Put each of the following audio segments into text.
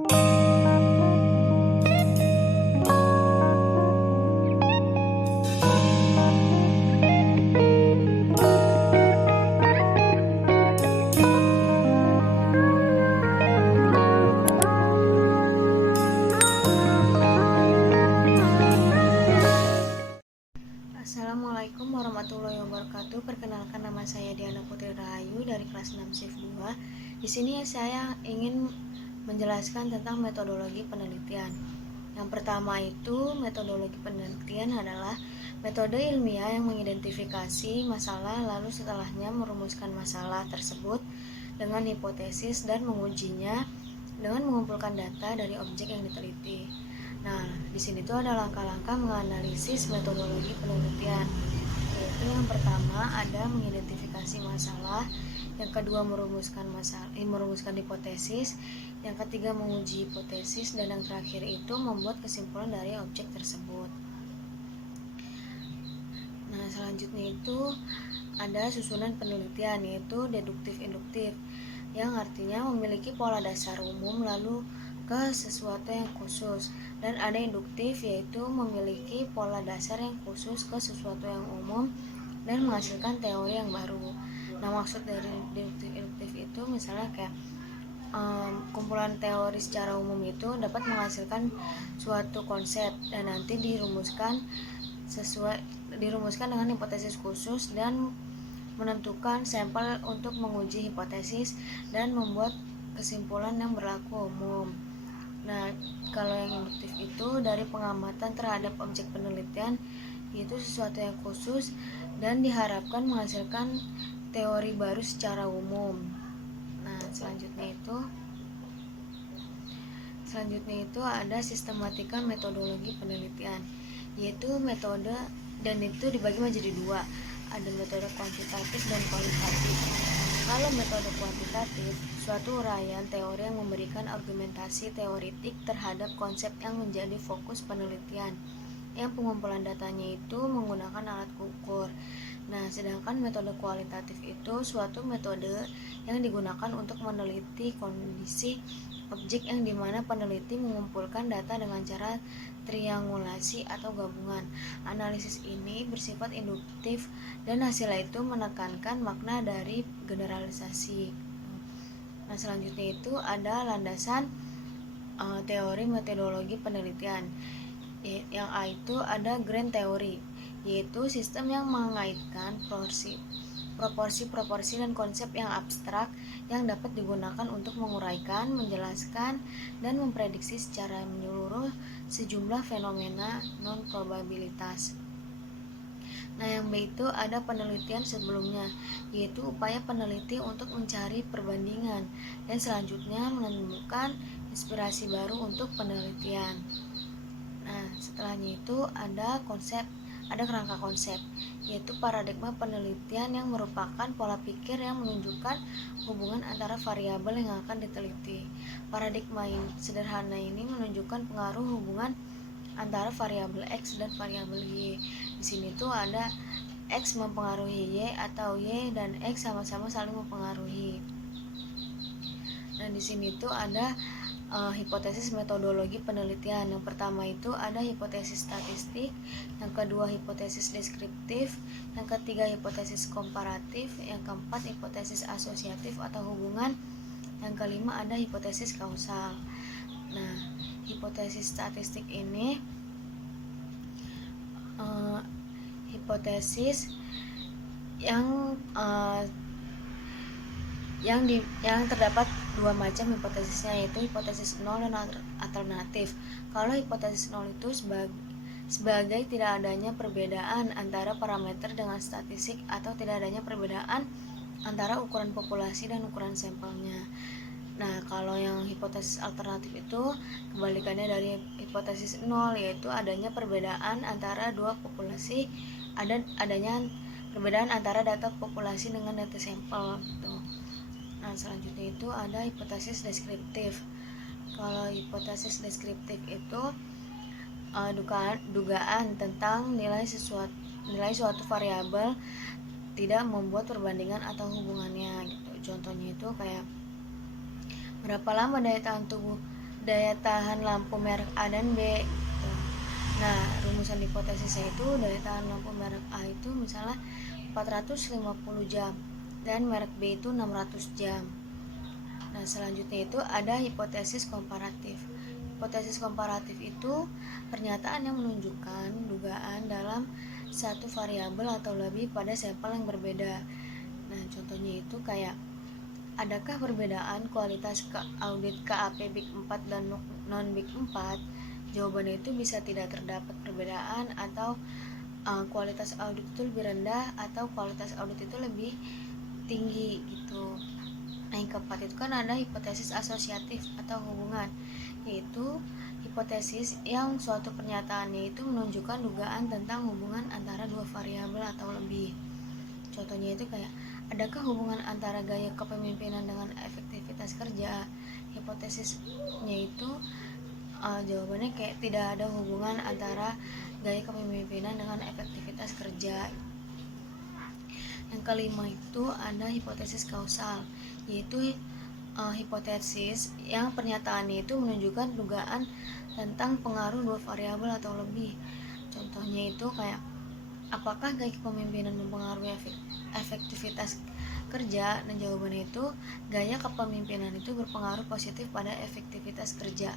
Assalamualaikum warahmatullahi wabarakatuh. Perkenalkan, nama saya Diana Putri Rahayu dari kelas 6 Shift 2. Di sini saya ingin menjelaskan tentang metodologi penelitian. Yang pertama itu, metodologi penelitian adalah metode ilmiah yang mengidentifikasi masalah lalu setelahnya merumuskan masalah tersebut dengan hipotesis dan mengujinya dengan mengumpulkan data dari objek yang diteliti. Nah, di sini tuh ada langkah-langkah menganalisis metodologi penelitian. Yaitu yang pertama ada mengidentifikasi masalah, yang kedua merumuskan hipotesis, yang ketiga menguji hipotesis, dan yang terakhir itu membuat kesimpulan dari objek tersebut. Nah, selanjutnya itu ada susunan penelitian, yaitu deduktif-induktif, yang artinya memiliki pola dasar umum lalu ke sesuatu yang khusus, dan ada induktif, yaitu memiliki pola dasar yang khusus ke sesuatu yang umum dan menghasilkan teori yang baru. Nah, maksud dari deduktif-induktif itu misalnya kayak kumpulan teori secara umum itu dapat menghasilkan suatu konsep dan nanti dirumuskan dengan hipotesis khusus dan menentukan sampel untuk menguji hipotesis dan membuat kesimpulan yang berlaku umum. Nah, kalau yang induktif itu dari pengamatan terhadap objek penelitian, yaitu sesuatu yang khusus dan diharapkan menghasilkan teori baru secara umum. Nah, selanjutnya itu ada sistematika metodologi penelitian, yaitu metode, dan itu dibagi menjadi dua, ada metode kuantitatif dan kualitatif. Kalau metode kuantitatif, suatu uraian teori yang memberikan argumentasi teoritik terhadap konsep yang menjadi fokus penelitian, yang pengumpulan datanya itu menggunakan alat ukur. Nah, sedangkan metode kualitatif itu suatu metode yang digunakan untuk meneliti kondisi objek yang dimana peneliti mengumpulkan data dengan cara triangulasi atau gabungan. Analisis ini bersifat induktif dan hasilnya itu menekankan makna dari generalisasi. Nah, selanjutnya itu ada landasan teori metodologi penelitian. Yang A itu ada grand teori, yaitu sistem yang mengaitkan proporsi dan konsep yang abstrak yang dapat digunakan untuk menguraikan, menjelaskan, dan memprediksi secara menyeluruh sejumlah fenomena non-probabilitas. Nah, yang B itu ada penelitian sebelumnya, yaitu upaya peneliti untuk mencari perbandingan dan selanjutnya menemukan inspirasi baru untuk penelitian. Nah, setelahnya itu ada kerangka konsep, yaitu paradigma penelitian yang merupakan pola pikir yang menunjukkan hubungan antara variabel yang akan diteliti. Paradigma sederhana ini menunjukkan pengaruh hubungan antara variabel X dan variabel Y. Di sini tuh ada X mempengaruhi Y atau Y dan X sama-sama saling mempengaruhi. Dan di sini tuh ada hipotesis metodologi penelitian. Yang pertama itu ada hipotesis statistik, yang kedua hipotesis deskriptif, yang ketiga hipotesis komparatif, yang keempat hipotesis asosiatif atau hubungan, yang kelima ada hipotesis kausal. Nah, hipotesis statistik ini hipotesis yang terdapat dua macam hipotesisnya, yaitu hipotesis nol dan alternatif. Kalau hipotesis nol itu sebagai tidak adanya perbedaan antara parameter dengan statistik atau tidak adanya perbedaan antara ukuran populasi dan ukuran sampelnya. Nah, kalau yang hipotesis alternatif itu kebalikannya dari hipotesis nol, yaitu adanya perbedaan antara dua populasi, adanya perbedaan antara data populasi dengan data sampel gitu. Nah, selanjutnya itu ada hipotesis deskriptif. Kalau hipotesis deskriptif itu dugaan tentang nilai suatu variabel tidak membuat perbandingan atau hubungannya gitu. Contohnya itu kayak berapa lama daya tahan tubuh daya tahan lampu merek A dan B. Nah, rumusan hipotesisnya itu daya tahan lampu merek A itu misalnya 450 jam dan merek B itu 600 jam. Nah, selanjutnya itu ada hipotesis komparatif. Hipotesis komparatif itu pernyataan yang menunjukkan dugaan dalam satu variabel atau lebih pada sampel yang berbeda. Nah, contohnya itu kayak adakah perbedaan kualitas audit KAP Big 4 dan non Big 4? Jawabannya itu bisa tidak terdapat perbedaan, atau kualitas audit itu lebih rendah, atau kualitas audit itu lebih tinggi gitu. Nah, yang keempat itu kan ada hipotesis asosiatif atau hubungan, yaitu hipotesis yang suatu pernyataannya itu menunjukkan dugaan tentang hubungan antara dua variabel atau lebih. Contohnya itu kayak adakah hubungan antara gaya kepemimpinan dengan efektivitas kerja? Hipotesisnya itu jawabannya kayak tidak ada hubungan antara gaya kepemimpinan dengan efektivitas kerja. Yang kelima itu ada hipotesis kausal, yaitu hipotesis yang pernyataannya itu menunjukkan dugaan tentang pengaruh dua variabel atau lebih. Contohnya itu kayak apakah gaya kepemimpinan mempengaruhi efektivitas kerja? Dan jawabannya itu gaya kepemimpinan itu berpengaruh positif pada efektivitas kerja.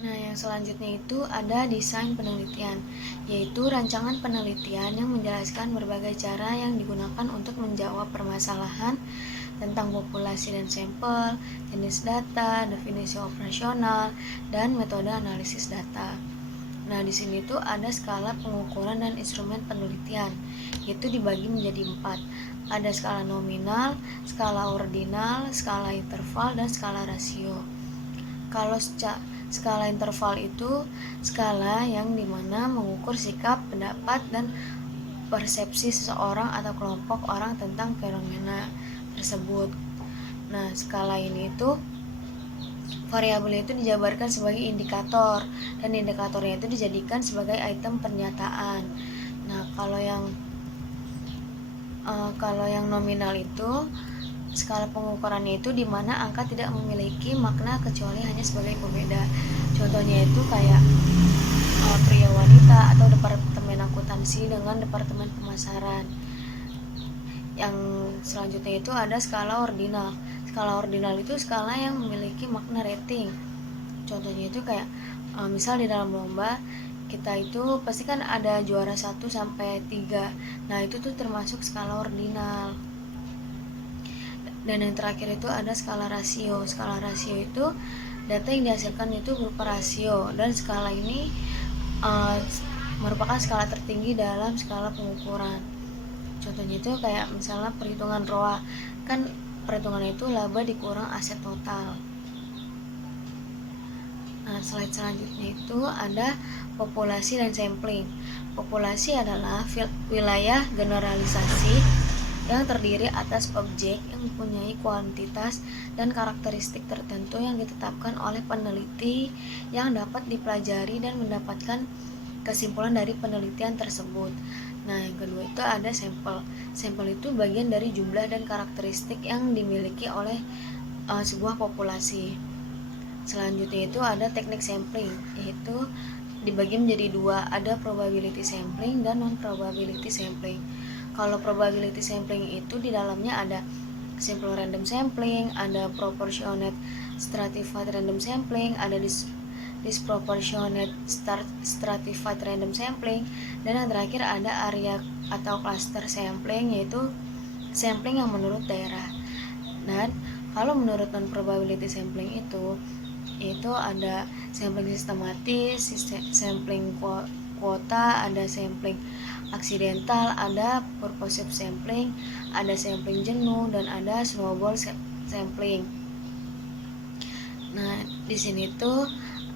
Nah, yang selanjutnya itu ada desain penelitian, yaitu rancangan penelitian yang menjelaskan berbagai cara yang digunakan untuk menjawab permasalahan tentang populasi dan sampel, jenis data, definisi operasional, dan metode analisis data. Nah, di sini tuh ada skala pengukuran dan instrumen penelitian, yaitu dibagi menjadi 4. Ada skala nominal, skala ordinal, skala interval, dan skala rasio. Kalau skala interval itu skala yang dimana mengukur sikap, pendapat, dan persepsi seseorang atau kelompok orang tentang fenomena tersebut. Nah, skala ini itu variabel itu dijabarkan sebagai indikator, dan indikatornya itu dijadikan sebagai item pernyataan. Nah, kalau yang nominal itu skala pengukurannya itu di mana angka tidak memiliki makna kecuali hanya sebagai pembeda. Contohnya itu kayak pria wanita atau departemen akuntansi dengan departemen pemasaran. Yang selanjutnya itu ada skala ordinal. Skala ordinal itu skala yang memiliki makna rating. Contohnya itu kayak misal di dalam lomba kita itu pasti kan ada juara 1 sampai 3. Nah, itu tuh termasuk skala ordinal. Dan yang terakhir itu ada skala rasio. Skala rasio itu data yang dihasilkan itu berupa rasio, dan skala ini merupakan skala tertinggi dalam skala pengukuran. Contohnya itu kayak misalnya perhitungan ROA, kan perhitungan itu laba dikurang aset total. Nah, slide selanjutnya itu ada populasi dan sampling. Populasi adalah wilayah generalisasi yang terdiri atas objek yang mempunyai kuantitas dan karakteristik tertentu yang ditetapkan oleh peneliti yang dapat dipelajari dan mendapatkan kesimpulan dari penelitian tersebut. Nah, yang kedua itu ada sampel. Sampel itu bagian dari jumlah dan karakteristik yang dimiliki oleh sebuah populasi. Selanjutnya itu ada teknik sampling, yaitu dibagi menjadi 2, ada probability sampling dan non probability sampling. Kalau probability sampling itu di dalamnya ada simple random sampling, ada proportionate stratified random sampling, ada disproportionate stratified random sampling, dan yang terakhir ada area atau cluster sampling, yaitu sampling yang menurut daerah. Dan kalau menurut non probability sampling itu ada sampling sistematis, sampling kuota, ada sampling aksidental, ada purposive sampling, ada sampling jenuh, dan ada snowball sampling. Nah, di sini tuh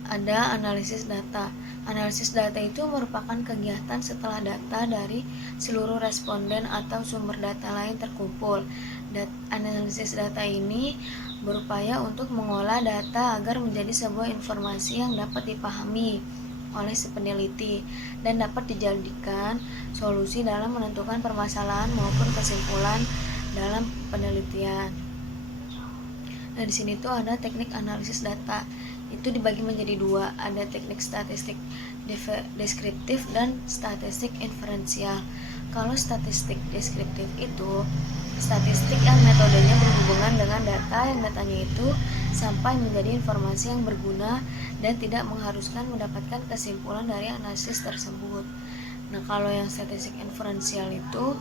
ada analisis data. Analisis data itu merupakan kegiatan setelah data dari seluruh responden atau sumber data lain terkumpul. Analisis data ini berupaya untuk mengolah data agar menjadi sebuah informasi yang dapat dipahami oleh si peneliti dan dapat dijadikan solusi dalam menentukan permasalahan maupun kesimpulan dalam penelitian. Nah, di sini tuh ada teknik analisis data, itu dibagi menjadi dua, ada teknik statistik deskriptif dan statistik inferensial. Kalau statistik deskriptif itu statistik yang metodenya berhubungan dengan data yang datanya itu sampai menjadi informasi yang berguna dan tidak mengharuskan mendapatkan kesimpulan dari analisis tersebut. Nah, kalau yang statistik inferensial itu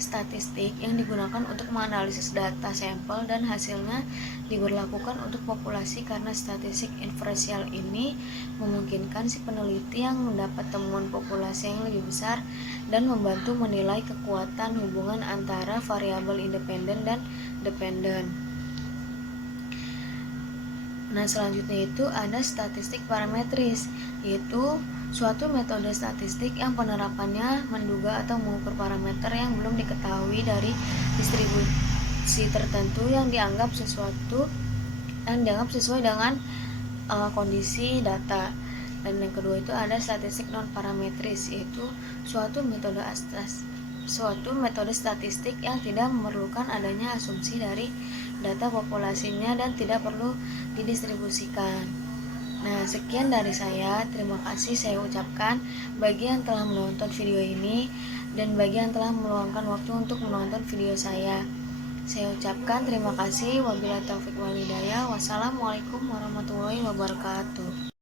statistik yang digunakan untuk menganalisis data sampel dan hasilnya diberlakukan untuk populasi, karena statistik inferensial ini memungkinkan si peneliti yang mendapat temuan populasi yang lebih besar dan membantu menilai kekuatan hubungan antara variabel independen dan dependen. Nah, selanjutnya itu ada statistik parametris, yaitu suatu metode statistik yang penerapannya menduga atau mengukur parameter yang belum diketahui dari distribusi tertentu yang dianggap sesuai dengan kondisi data. Dan yang kedua itu ada statistik non parametris, yaitu suatu metode statistik yang tidak memerlukan adanya asumsi dari data populasinya dan tidak perlu didistribusikan. Nah, sekian dari saya. Terima kasih saya ucapkan bagi yang telah menonton video ini dan bagi yang telah meluangkan waktu untuk menonton video saya. Saya ucapkan terima kasih. Wabillahi taufiq wal hidayah. Wassalamualaikum warahmatullahi wabarakatuh.